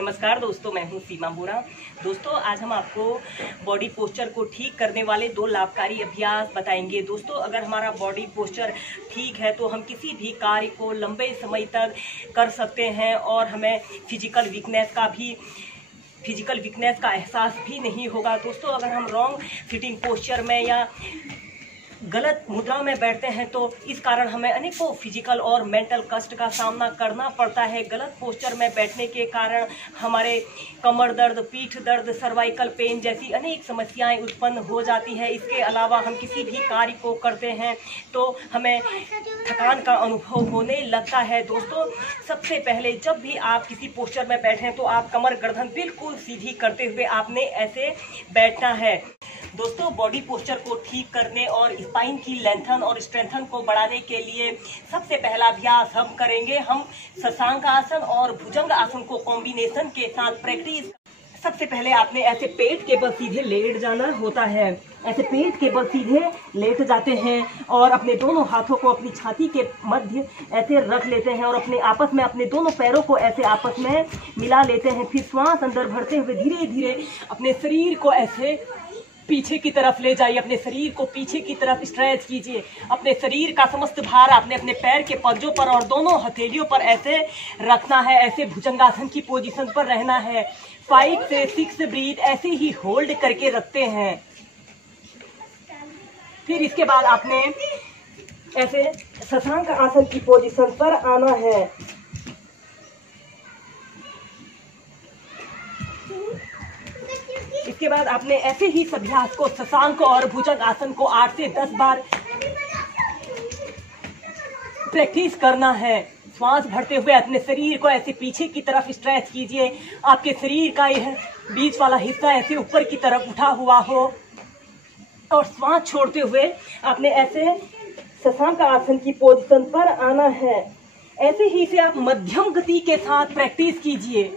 नमस्कार दोस्तों, मैं हूं सीमा बोरा। दोस्तों, आज हम आपको बॉडी पोस्चर को ठीक करने वाले 2 लाभकारी अभ्यास बताएंगे। दोस्तों, अगर हमारा बॉडी पोस्चर ठीक है तो हम किसी भी कार्य को लंबे समय तक कर सकते हैं और हमें फिजिकल वीकनेस का एहसास भी नहीं होगा। दोस्तों, अगर हम रॉन्ग फिटिंग पोस्चर में या गलत मुद्रा में बैठते हैं तो इस कारण हमें अनेकों फिजिकल और मेंटल कष्ट का सामना करना पड़ता है। गलत पोस्चर में बैठने के कारण हमारे कमर दर्द, पीठ दर्द, सर्वाइकल पेन जैसी अनेक समस्याएं उत्पन्न हो जाती है। इसके अलावा हम किसी भी कार्य को करते हैं तो हमें थकान का अनुभव होने लगता है। दोस्तों, सबसे पहले जब भी आप किसी पोस्चर में बैठें तो आप कमर गर्दन बिल्कुल सीधी करते हुए आपने ऐसे बैठना है। दोस्तों, बॉडी पोस्चर को ठीक करने और स्पाइन की लेंथन और स्ट्रेंथन को बढ़ाने के लिए सबसे पहला अभ्यास हम करेंगे। हम शशांक आसन और भुजंग आसन को कॉम्बिनेशन के साथ प्रैक्टिस। सबसे पहले आपने ऐसे पेट के बल सीधे लेट जाना होता है। ऐसे पेट के बल सीधे लेट जाते हैं और अपने दोनों हाथों को अपनी छाती के मध्य ऐसे रख लेते हैं और अपने दोनों पैरों को ऐसे आपस में मिला लेते हैं। फिर श्वास अंदर भरते हुए धीरे धीरे अपने शरीर को ऐसे पीछे की तरफ ले जाइए। अपने शरीर को पीछे की तरफ स्ट्रेच कीजिए। अपने शरीर का समस्त भार आपने अपने पैर के पंजों पर और दोनों हथेलियों पर ऐसे रखना है। ऐसे भुजंगासन की पोजीशन पर रहना है। 5 से 6 ब्रीथ ऐसे ही होल्ड करके रखते हैं। फिर इसके बाद आपने ऐसे शशांक आसन की पोजीशन पर आना है। इसके बाद आपने ऐसे ही अभ्यास को शशांक और भुजंग आसन को 8 से 10 बार प्रैक्टिस करना है। श्वास भरते हुए अपने शरीर को ऐसे पीछे की तरफ स्ट्रेच कीजिए। आपके शरीर का यह बीच वाला हिस्सा ऐसे ऊपर की तरफ उठा हुआ हो और श्वास छोड़ते हुए आपने ऐसे शशांक आसन की पोजीशन पर आना है। ऐसे ही से आप मध्यम गति के साथ प्रैक्टिस कीजिए।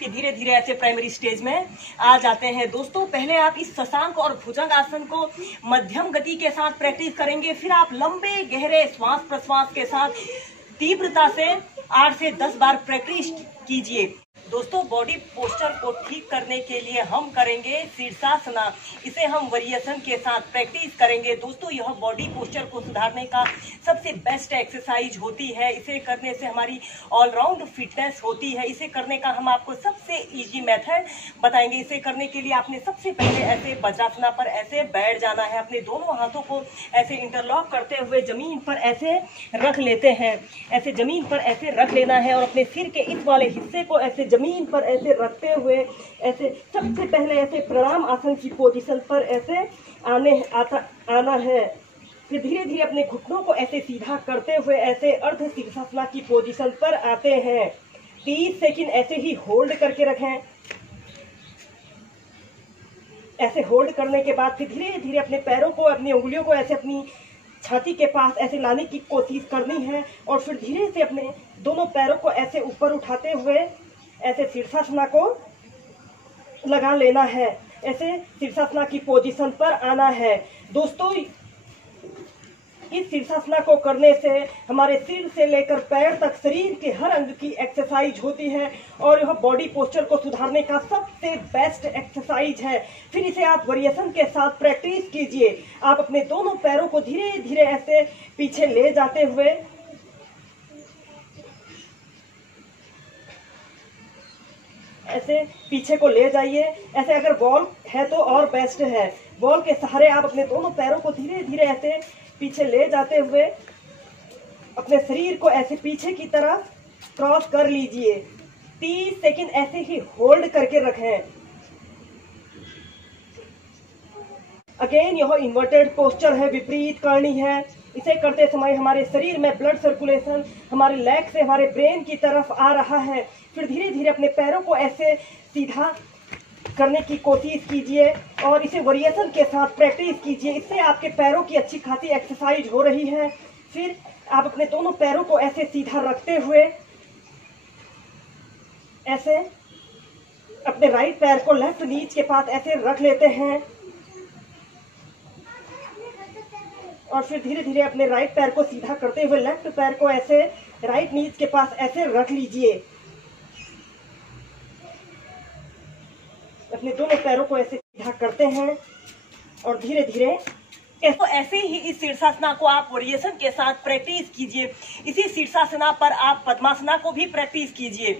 फिर धीरे धीरे ऐसे प्राइमरी स्टेज में आ जाते हैं। दोस्तों, पहले आप इस शशांक और भुजंग आसन को मध्यम गति के साथ प्रैक्टिस करेंगे। फिर आप लंबे गहरे श्वास प्रश्वास के साथ तीव्रता से 8 से 10 बार प्रैक्टिस कीजिए। दोस्तों, बॉडी पोस्चर को ठीक करने के लिए हम करेंगे शीर्षासना। इसे हम वेरिएशन के साथ प्रैक्टिस करेंगे। दोस्तों, यह बॉडी पोस्चर को सुधारने का सबसे बेस्ट एक्सरसाइज होती है। इसे करने से हमारी ऑलराउंड फिटनेस होती है। इसे करने का हम आपको सबसे इजी मेथड बताएंगे। इसे करने के लिए आपने सबसे पहले ऐसे वज्रासना पर ऐसे बैठ जाना है। अपने दोनों हाथों को ऐसे इंटरलॉक करते हुए जमीन पर ऐसे रख लेते हैं। ऐसे जमीन पर ऐसे रख लेना है और अपने सिर के इस वाले हिस्से को ऐसे जमीन पर ऐसे रखते हुए ऐसे सबसे पहले ऐसे प्रणाम आसन की पोजीशन पर ऐसे आना है। फिर धीरे धीरे अपने घुटनों को ऐसे सीधा करते हुए ऐसे अर्ध शीर्षासना की पोजीशन पर आते हैं। 30 सेकंड ऐसे ही होल्ड करके रखें। ऐसे होल्ड करने के बाद फिर धीरे धीरे अपने पैरों को, अपनी उंगलियों को ऐसे अपनी छाती के पास ऐसे लाने की कोशिश करनी है और फिर धीरे से अपने दोनों पैरों को ऐसे ऊपर उठाते हुए ऐसे शीर्षासना को लगा लेना है। ऐसे शीर्षासना की पोजीशन पर आना है। दोस्तों, इस शीर्षासना को करने से हमारे सिर से लेकर पैर तक शरीर के हर अंग की एक्सरसाइज होती है और यह बॉडी पोस्चर को सुधारने का सबसे बेस्ट एक्सरसाइज है। फिर इसे आप वेरिएशन के साथ प्रैक्टिस कीजिए। आप अपने दोनों पैरों को धीरे धीरे ऐसे पीछे ले जाते हुए ऐसे पीछे को ले जाइए। ऐसे अगर बॉल है तो और बेस्ट है। बॉल के सहारे आप अपने दोनों पैरों को धीरे धीरे ऐसे पीछे ले जाते हुए अपने शरीर को ऐसे पीछे की तरफ क्रॉस कर लीजिए। 30 सेकंड ऐसे ही होल्ड करके रखें। अगेन यह इन्वर्टेड पोस्चर है, विपरीत करनी है। इसे करते समय हमारे शरीर में ब्लड सर्कुलेशन हमारे लेग से हमारे ब्रेन की तरफ आ रहा है। फिर धीरे धीरे अपने पैरों को ऐसे सीधा करने की कोशिश कीजिए और इसे वेरिएशन के साथ प्रैक्टिस कीजिए। इससे आपके पैरों की अच्छी खासी एक्सरसाइज हो रही है। फिर आप अपने दोनों पैरों को ऐसे सीधा रखते हुए ऐसे अपने राइट पैर को लेफ्ट नीज के पास ऐसे रख लेते हैं और फिर धीरे धीरे अपने राइट पैर को सीधा करते हुए लेफ्ट पैर को ऐसे राइट नीज के पास ऐसे रख लीजिए। अपने दोनों पैरों को ऐसे सीधा करते हैं और धीरे धीरे तो ऐसे ही इस शीर्षासना को आप वेरिएशन के साथ प्रैक्टिस कीजिए। इसी शीर्षासना पर आप पद्मासना को भी प्रैक्टिस कीजिए।